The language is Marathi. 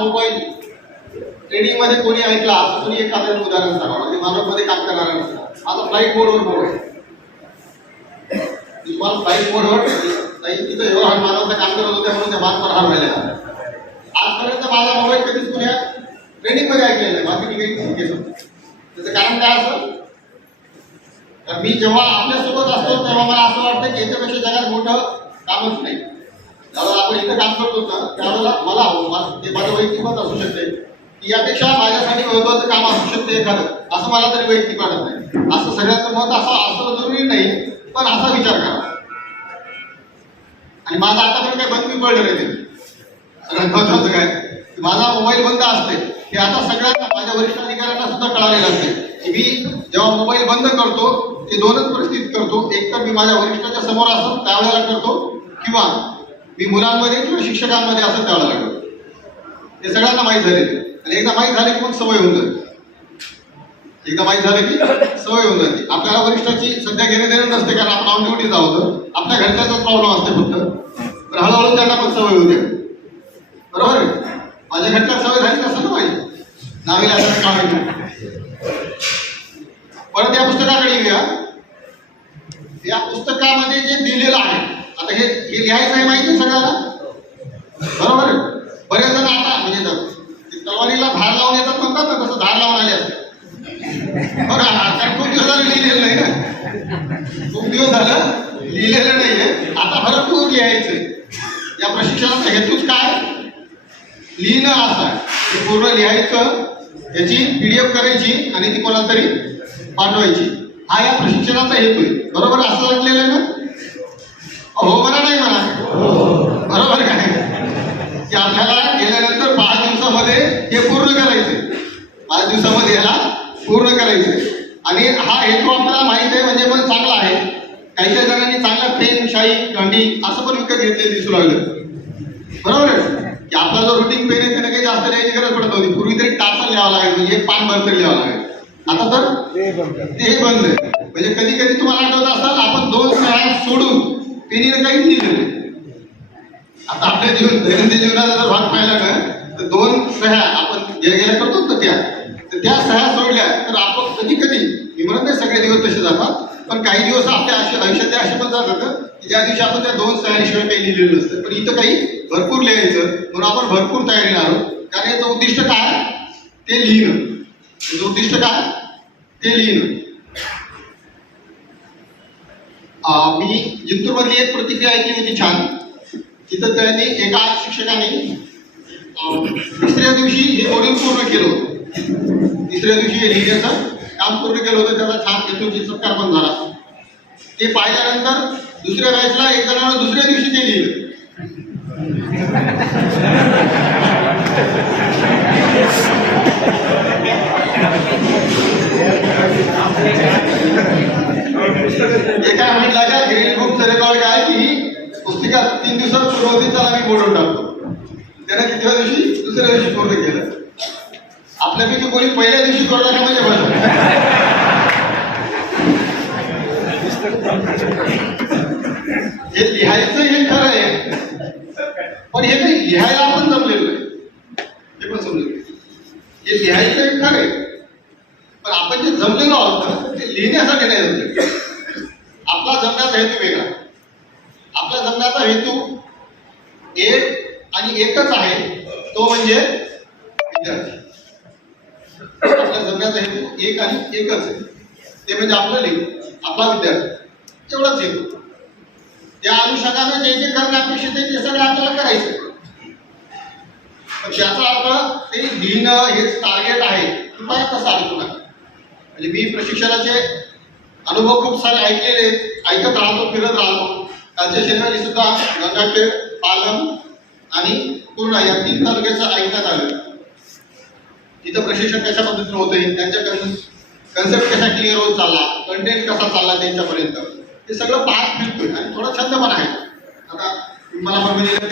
मोबाईल ट्रेडिंगमध्ये कोणी ऐकला असं कोणी एखादं उदाहरण सांगा. म्हणजे मानवमध्ये काम करणार नसतं. माझा फ्लाईट बोर्डवर मोबाईल तुम्हाला फ्लाईट बोर्डवर तिथं एवढा मानवचं काम करत होत्या म्हणून त्या बातम्या हरवलेल्या आजपर्यंत माझा मोबाईल कधीच कोणी ट्रेडिंगमध्ये ऐकलेला आहे बाकी ठिकाणी त्याचं कारण काय असं? तर मी जेव्हा आपल्यासोबत असतो तेव्हा मला असं वाटतं की याच्यापेक्षा जगात मोठं कामच नाही. त्यावेळेला आपण इथं काम करतो तर त्यावेळेला मला हो, ते माझं वैयक्तिक मत असू शकते. की यापेक्षा माझ्यासाठी वैभवाचं काम असू शकते एखादं असं मला तरी वैयक्तिक वाटत नाही. असं सगळ्यांचं मत असं असं जरुरी नाही पण असा विचार करा. आणि माझं आतापर्यंत काही बंद मी पडलं नाही. ते महत्वाचं काय? माझा मोबाईल बंद असते हे आता सगळ्यांना माझ्या वरिष्ठ अधिकाऱ्यांना सुद्धा कळालेलं असते की मी जेव्हा मोबाईल बंद करतो ते दोनच परिस्थितीत करतो. एक तर मी माझ्या वरिष्ठाच्या समोर असतो त्यावेळेला करतो किंवा मी मुलांमध्ये किंवा शिक्षकांमध्ये असं त्यावेळेला करतो. हे सगळ्यांना माहीत झाले. आणि एकदा माहीत झाले की मग सवय होऊन जाते. एकदा माहीत झालं की सवय होऊन जाते. आपल्याला वरिष्ठाची सध्या घेणे देणं नसते कारण आपण ऑन ड्युटी जावं आपल्या घरच्याचाच प्रॉब्लेम असते फक्त. तर हळूहळू त्यांना पण सवय होऊ द्या. बरोबर? माझ्या घरच्या सवय झाली नसेल ना माझी नावी लागलं काम परत या पुस्तकाकडे येऊया. या पुस्तकामध्ये जे दिलेलं आहे आता हे हे लिहायचं आहे माहिती सगळ्याला? बरोबर? बरेच जण आता म्हणजे ते तलवारीला धार लावून येतात म्हणतात ना तसं धार लावून आले असते. बरं आता खूप दिवस झालं लिहिलेलं नाही ना? खूप दिवस झालं लिहिलेलं नाही आता भरपूर लिहायचं या प्रशिक्षणाचा हेतूच काय? लिहिणं असं आहे. ते पूर्ण लिहायचं त्याची पीडीएफ करायची आणि ती कोणाला तरी पाठवायची. हा या प्रशिक्षणाचा हेतू आहे. बरोबर असं वाटलेलं आहे ना? हो म्हणा नाही म्हणा. बरोबर काय की आपल्याला गेल्यानंतर पाच दिवसामध्ये हे पूर्ण करायचं पाच दिवसामध्ये याला पूर्ण करायचं आणि हा हेतू आपल्याला माहीत आहे म्हणजे पण चांगला आहे. काही काही जणांनी चांगला पेन शाई गांडी असं पण विकत घेतलेलं दिसू लागलं. बरोबर आहे. की आपला जो रुटीन पेन आहे त्याने काही जास्त लिहायची गरज पडत नव्हती पूर्वी तरी टाचा लिहावा लागायचं म्हणजे एक पान भर तरी लिहावं लागायचं. आता तर तेही बंद. आहे. म्हणजे कधी कधी तुम्हाला आठवत असाल आपण दोन सह्या सोडून पेनीने काहीच लिहिलं नाही. आता आपल्या जीवन दैनंदिन जीवनाचा जर भाग पाहिला ना तर दोन सह्या आपण गेल्या गेल्या करतो त्या. तर त्या सह्या सोडल्या तर आपण कधी कधी मी म्हणत नाही सगळे दिवस तसे जातात पण काही दिवस आपल्या आयुष्यात आयुष्यातले असे पण जातात की ज्या दिवशी आपण त्या दोन सह्यांशिवाय काही लिहिलेलं नसतं. पण इथं काही भरपूर लिहायचं म्हणून आपण भरपूर तयारीला आहोत कारण याचं उद्दिष्ट काय? ते लिहिणं. त्याचं उद्दिष्ट काय? ते लिहिणं. मी जिंतूरमधली एक प्रतिक्रिया ऐकली होती छान. तिथं त्यांनी एका शिक्षकाने दुसऱ्या तिसऱ्या दिवशी हे मॉड्यूल पूर्ण केलं होतं. तिसऱ्या दिवशी हे लिहिण्याचं काम पूर्ण केलं होतं त्याचा छान हेतूची सत्कार पण झाला. ते पाहिल्यानंतर दुसऱ्या बॅचला एक जणांना दुसऱ्या दिवशी ते लिहिलं. एका काय म्हटलं का? ग्रीन बुकचं रेकॉर्ड काय की पुस्तिका तीन दिवसात सुरुवातीचा होती त्याला बोलून टाकतो. त्याने कितव्या दिवशी? दुसऱ्या दिवशी पूर्ण केलं. आपल्यापैकी कोणी पहिल्या दिवशी करता का म्हणजे बरं हे लिहायचं हे खरं आहे. पण हे काही लिहायला आपण जमलेलो आहे हे पण समजलं हे लिहायचं हे खरं आहे. पण आपण जे जमलेलो आहोत ते लिहिण्यासाठी नाही जमले आपला जमण्याचा हेतू वेगळा. आपला जमण्याचा हेतू एक आणि एकच आहे. तो म्हणजे विद्यार्थी आपल्या जमण्याचा हेतू एक आणि एकच आहे. ते म्हणजे आपलं लेख आपला विद्यार्थी. एवढाच हेतू त्या अनुषंगाने जे जे करणे अपेक्षित आहे ते सगळं आपल्याला करायचं पण त्याचा अर्थ ते लिहिणं हेच टार्गेट आहे. कृपया कसं ऐकू तुला म्हणजे मी प्रशिक्षणाचे अनुभव खूप सारे ऐकलेले ऐकत राहतो फिरत राहतो. कालच्या शनिवारी सुद्धा गंगाखेड पालम आणि पूर्णा या तीन तालुक्याचं ऐकण्यात आलं. तिथं प्रशिक्षण कशा पद्धतीने होते त्यांच्या कन्सेप्ट कसा क्लिअर होत चालला कंटेंट कसा चालला त्यांच्यापर्यंत हे सगळं पाहत फिरतोय आणि थोडा छंद पण आहे. आता मला परमिशन